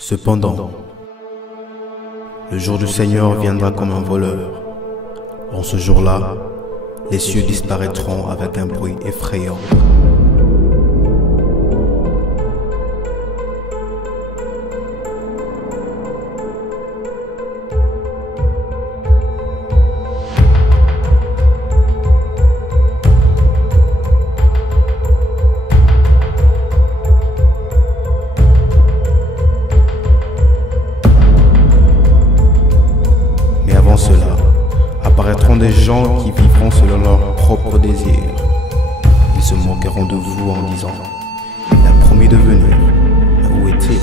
Cependant, le jour du Seigneur viendra comme un voleur. En ce jour-là, les cieux disparaîtront avec un bruit effrayant. Mais avant cela, apparaîtront des gens qui vivront selon leurs propres désirs. Ils se moqueront de vous en disant « Il a promis de venir, mais où est-il »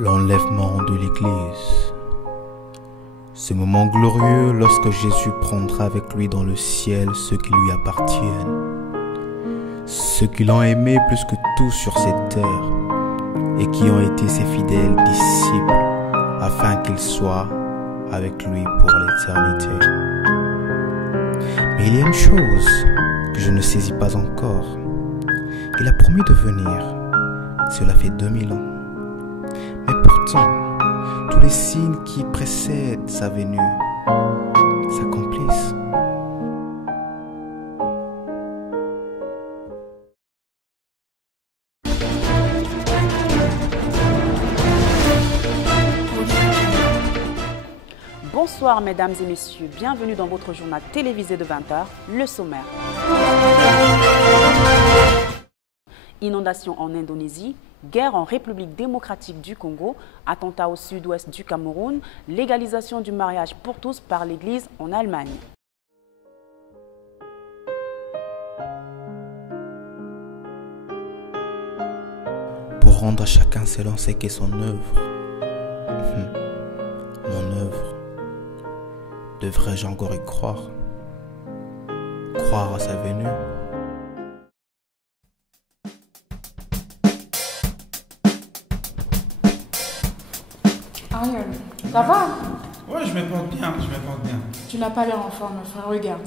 L'enlèvement de l'Église. Ce moment glorieux lorsque Jésus prendra avec lui dans le ciel ceux qui lui appartiennent, ceux qui l'ont aimé plus que tout sur cette terre et qui ont été ses fidèles disciples afin qu'ils soient avec lui pour l'éternité. Mais il y a une chose que je ne saisis pas encore. Il a promis de venir. Cela fait 2000 ans. Mais pourtant, tous les signes qui précèdent sa venue s'accomplissent. Bonsoir mesdames et messieurs, bienvenue dans votre journal télévisé de 20h, le sommaire. Inondation en Indonésie, guerre en République démocratique du Congo, attentat au sud-ouest du Cameroun, légalisation du mariage pour tous par l'Église en Allemagne. Pour rendre à chacun selon ce qu'est son œuvre. Mon œuvre. Devrais-je encore y croire? Croire à sa venue? Ariel, ça va? Ouais, je me porte bien, Tu n'as pas l'air en forme, frère, regarde.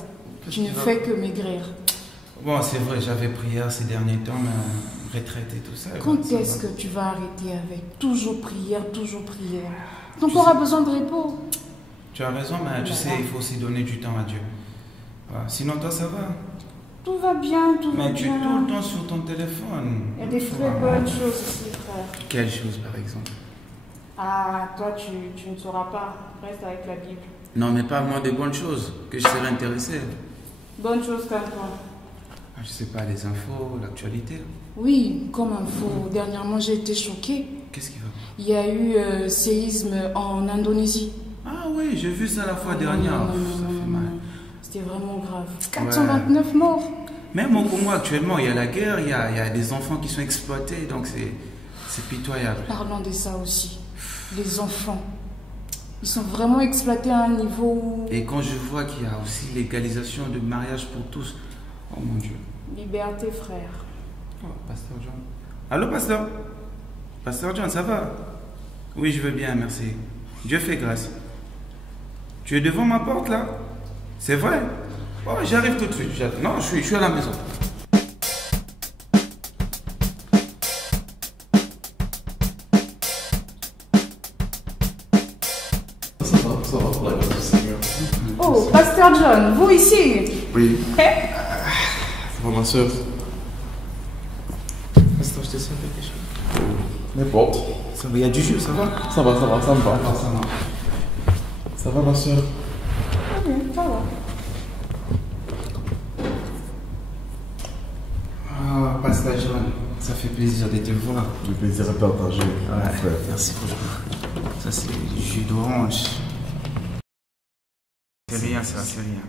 Tu ne fais que maigrir. Bon, c'est vrai, j'avais prié ces derniers temps, ma retraite et tout ça. Quand est-ce que tu vas arrêter avec toujours prière, toujours prière? Ton corps a besoin de repos. Tu as raison, mais tu sais, il faut aussi donner du temps à Dieu. Voilà. Sinon, toi, ça va? Tout va bien, tout va bien. Mais tu es tout le temps sur ton téléphone. Il y a des très bonnes choses ici, frère. Quelle chose, par exemple? Ah, toi, tu ne sauras pas. Reste avec la Bible. Non, mais parle-moi des bonnes choses, que je serais intéressé. Bonnes choses comme quoi? Je sais pas, les infos, l'actualité. Oui, comme info. Dernièrement, j'ai été choquée. Qu'est-ce qui va? Il y a eu séisme en Indonésie. Ah oui, j'ai vu ça la fois dernière. Non, Ça fait mal. C'était vraiment grave. 429 morts. Même au Congo actuellement, il y a la guerre, il y a des enfants qui sont exploités, donc c'est pitoyable. Parlons de ça aussi. Les enfants. Ils sont vraiment exploités à un niveau où... Et quand je vois qu'il y a aussi légalisation de mariage pour tous, oh mon Dieu. Liberté, frère. Oh, Pasteur John. Allô, Pasteur? Pasteur John, ça va? Oui, je veux bien, merci. Dieu fait grâce. Tu es devant ma porte, là? C'est vrai? Oh, j'arrive tout de suite. Non, je suis à la maison. Ça va, pour la grâce du Seigneur. Oh, Pasteur John, vous ici? Oui. Eh? Ça va, ma soeur? Pasteur, je te sers quelque chose. N'importe. Ça va, il y a du jus, ça va? Ça va, ça me va. Ah, ça va. Ça va, ma soeur? Ça va. Ah, Pasteur John, ça fait plaisir de te voir. Le plaisir est partagé, mon frère. Merci beaucoup. Ça, c'est du jus d'orange. C'est rien, ça, c'est rien.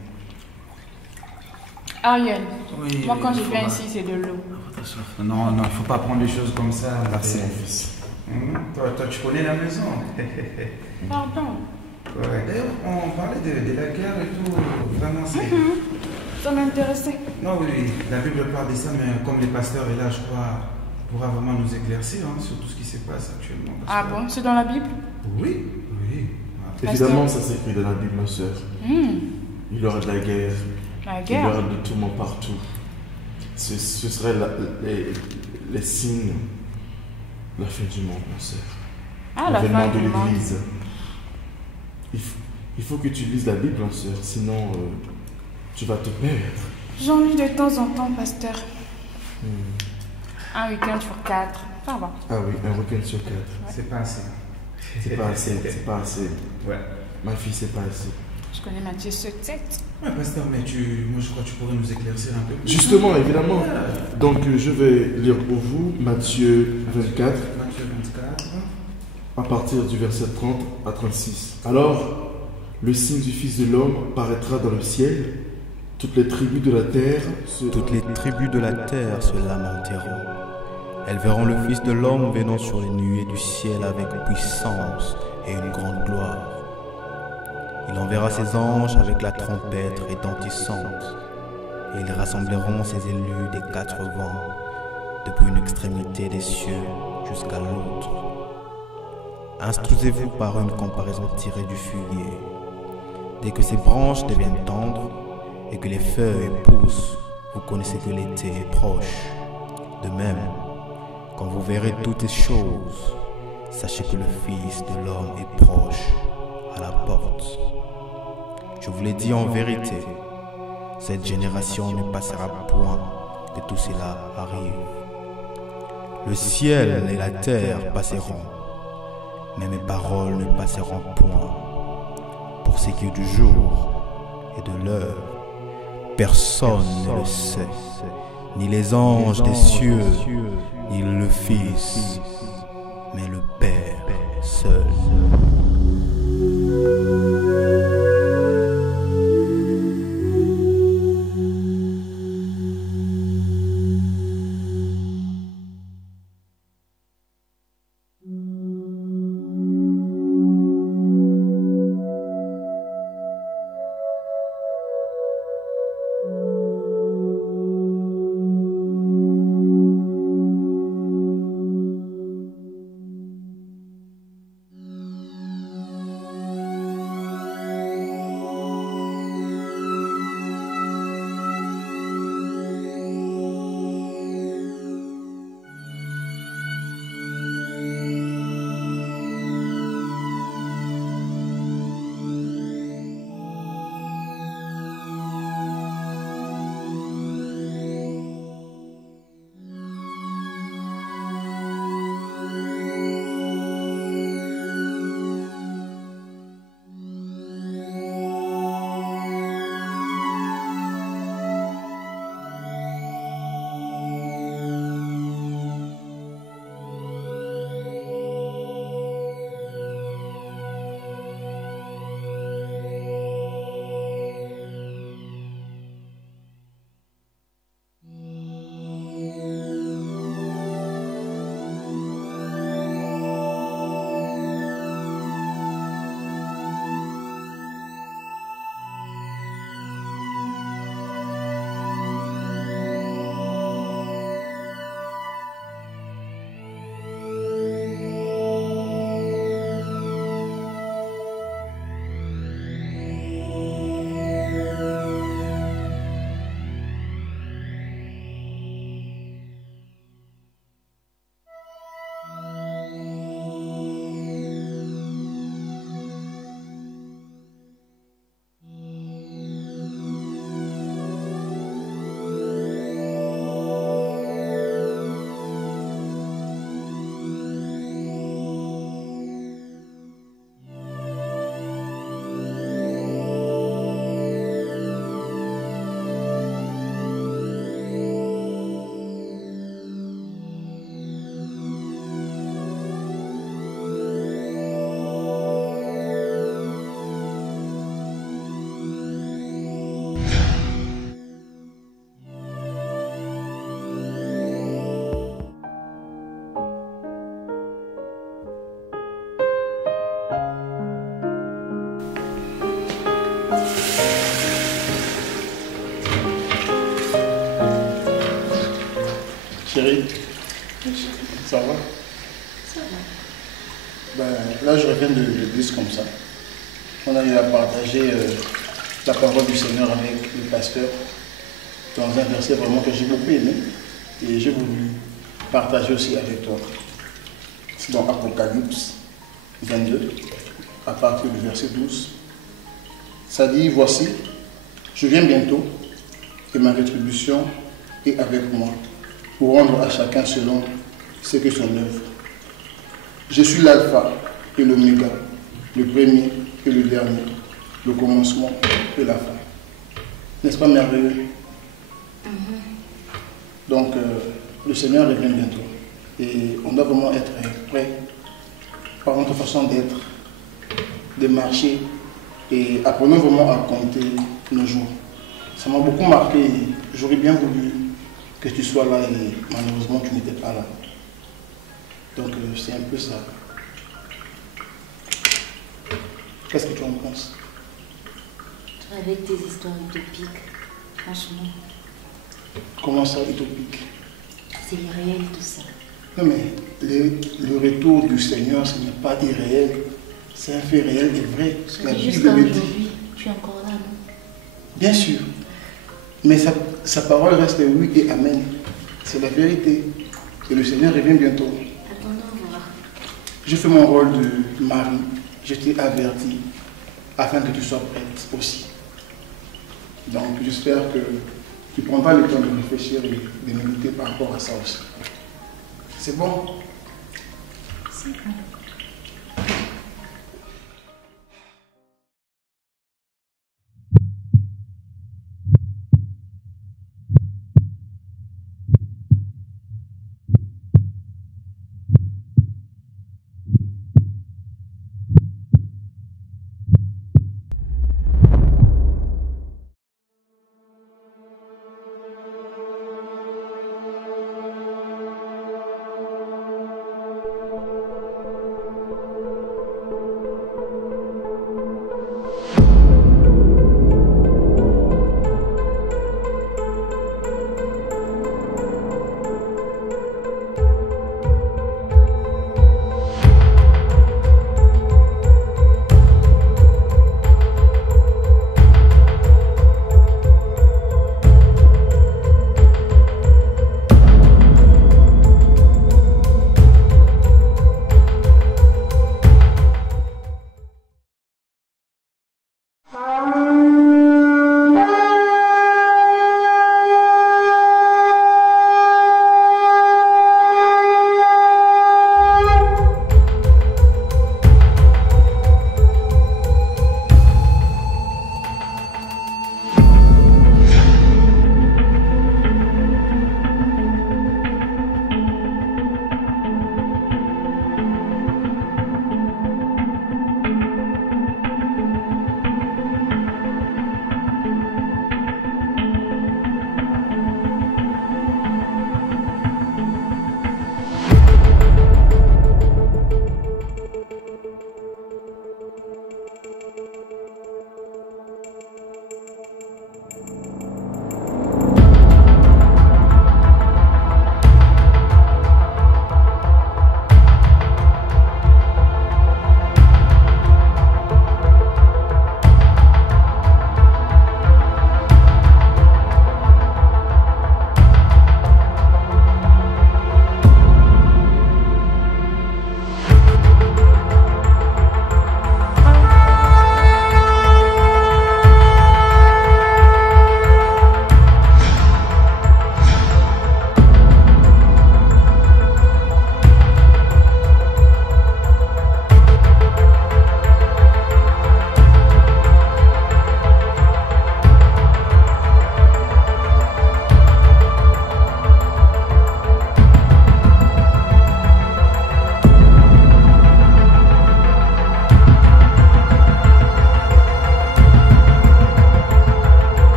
Ariel, Oui, moi quand je il faut viens pas- ici, c'est de l'eau. Non, non, il ne faut pas prendre les choses comme ça. Merci, mon fils. Toi, tu connais la maison. Pardon. Ouais. D'ailleurs, on parlait de la guerre et tout. Vraiment, c'est. Ça m'intéressait. Non, oui, la Bible parle de ça, mais comme les pasteurs est là, je crois, pourra vraiment nous éclaircir sur tout ce qui se passe actuellement. Ah bon, c'est dans la Bible? Oui, oui. Ah. Évidemment, ça s'écrit dans la Bible, ma soeur. Il y aura de la guerre. La Il y aura guerre? de tourments partout. Ce serait les signes de la fin du monde, ma soeur. Ah, la L'avènement fin de du monde. l'Église. Il faut que tu lises la Bible, ma soeur, sinon tu vas te perdre. J'en lis de temps en temps, pasteur. Un week-end sur 4. Ça va. Ah oui, un week-end sur 4. C'est pas assez. C'est pas assez, c'est pas assez. Ouais. Ma fille, c'est pas assez. Je connais Matthieu 7. Ouais, pasteur, mais moi je crois que tu pourrais nous éclaircir un peu plus. Justement, évidemment. Donc, je vais lire pour vous Matthieu 24, Matthieu 24. à partir du verset 30 à 36. Alors, le signe du Fils de l'homme paraîtra dans le ciel. Toutes les tribus de la terre Toutes les tribus de la terre se lamenteront. Elles verront le Fils de l'homme venant sur les nuées du ciel avec puissance et une grande gloire. Il enverra ses anges avec la trompette retentissante, et ils rassembleront ses élus des 4 vents, depuis une extrémité des cieux jusqu'à l'autre. Instruisez-vous par une comparaison tirée du figuier. Dès que ses branches deviennent tendres et que les feuilles poussent, vous connaissez que l'été est proche. De même, quand vous verrez toutes ces choses, sachez que le Fils de l'homme est proche, à la porte. Je vous l'ai dit en vérité, cette génération ne passera point que tout cela arrive. Le ciel et la terre passeront, mais mes paroles ne passeront point. Pour ce qui est du jour et de l'heure, personne ne le sait, ni les anges des cieux, ni le Fils, mais le Père seul. Chérie, Oui, chérie. ça va? Ça va. Ben, là, je reviens de l'église comme ça. On a eu à partager la parole du Seigneur avec le pasteur dans un verset vraiment que j'ai beaucoup aimé et j'ai voulu partager aussi avec toi. C'est dans Apocalypse 22, à partir du verset 12. Ça dit, voici, je viens bientôt et ma rétribution est avec moi pour rendre à chacun selon ce que son œuvre. Je suis l'alpha et l'oméga, le premier et le dernier, le commencement et la fin. N'est-ce pas merveilleux? Donc, le Seigneur revient bientôt. Et on doit vraiment être prêt par notre façon d'être, de marcher. Et apprenons vraiment à compter nos jours. Ça m'a beaucoup marqué. J'aurais bien voulu que tu sois là et malheureusement tu n'étais pas là. Donc, c'est un peu ça. Qu'est-ce que tu en penses? Toi, avec tes histoires utopiques, franchement, Comment ça, utopique? c'est irréel tout ça. Non, mais le retour du Seigneur, ce n'est pas irréel. C'est un fait réel et vrai. La Jusqu'à Bible le dit. aujourd'hui, tu es encore là, non? Bien sûr. Mais sa parole reste oui et amen. C'est la vérité. Et le Seigneur revient bientôt. Attendons voir. Je fais mon rôle de mari. Je t'ai averti afin que tu sois prête aussi. Donc j'espère que tu prendras le temps de réfléchir et de méditer par rapport à ça aussi. C'est bon? C'est bon.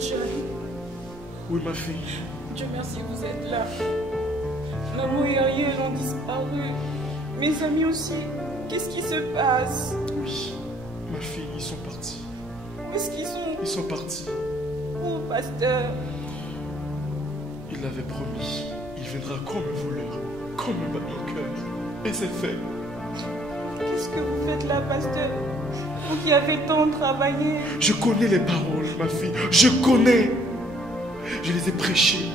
John. Oui, ma fille. Dieu merci, vous êtes là. Maman et Ariel ont disparu. Mes amis aussi. Qu'est-ce qui se passe? Oui, ma fille, ils sont partis. Où est-ce qu'ils sont? Ils sont partis. Oh, pasteur. Il l'avait promis. Il viendra comme un voleur, comme un battement de cœur. Et c'est fait. Qu'est-ce que vous faites là, pasteur? Vous qui avez tant travaillé. Je connais les paroles, ma fille. Je connais. Je les ai prêchées.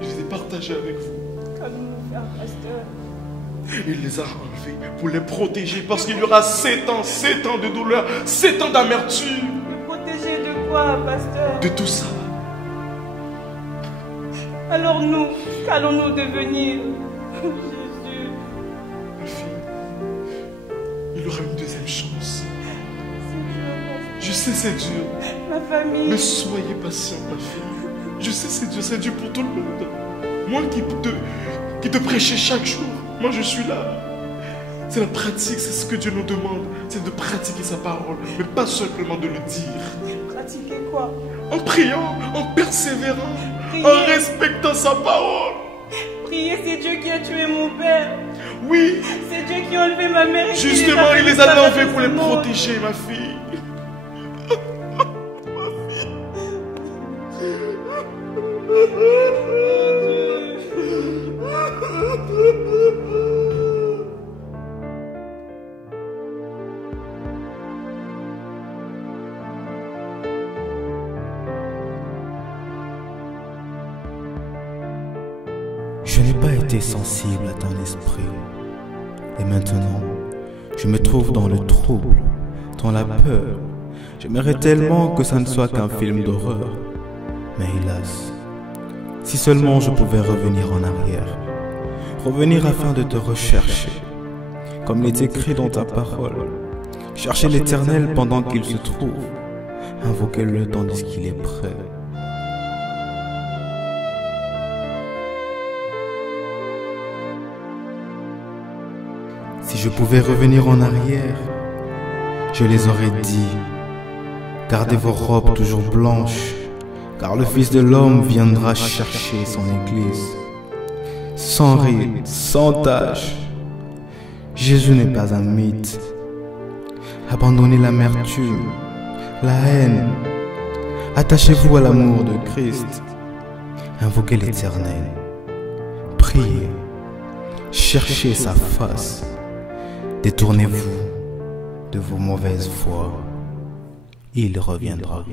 Je les ai partagées avec vous. Qu'allons-nous faire, pasteur? Il les a enlevés pour les protéger parce qu'il y aura 7 ans de douleur, 7 ans d'amertume. Me protéger de quoi, pasteur? De tout ça. Alors nous, qu'allons-nous devenir? Jésus. Ma fille, il aura une deuxième chance. C'est dur, pasteur. Je sais c'est dur. Ma famille. Mais soyez patiente, ma fille. Je sais c'est dur pour tout le monde. Moi qui te prêchais chaque jour, moi je suis là. C'est la pratique, c'est ce que Dieu nous demande. C'est de pratiquer sa parole, mais pas simplement de le dire. Pratiquer quoi? En priant, en persévérant, Prier. en respectant sa parole. Prier, c'est Dieu qui a tué mon père. Oui, C'est Dieu qui a enlevé ma mère. Et qui justement, il fait les a disparaître enlevés pour ce les monde. protéger, ma fille. Je n'ai pas été sensible à ton esprit. Et maintenant, je me trouve dans le trouble, dans la peur. J'aimerais tellement que ça ne soit qu'un film d'horreur. Mais hélas, si seulement je pouvais revenir en arrière. Revenir afin de te rechercher, comme il est écrit dans ta parole. Chercher l'Éternel pendant qu'il se trouve. Invoquez-le tandis qu'il est prêt. Si je pouvais revenir en arrière, je les aurais dit, gardez vos robes toujours blanches, car le Fils de l'homme viendra chercher son Église. Sans ride, sans tache. Jésus n'est pas un mythe. Abandonnez l'amertume, la haine. Attachez-vous à l'amour de Christ. Invoquez l'Éternel. Priez. Cherchez sa face. Détournez-vous de vos mauvaises voies. Il reviendra.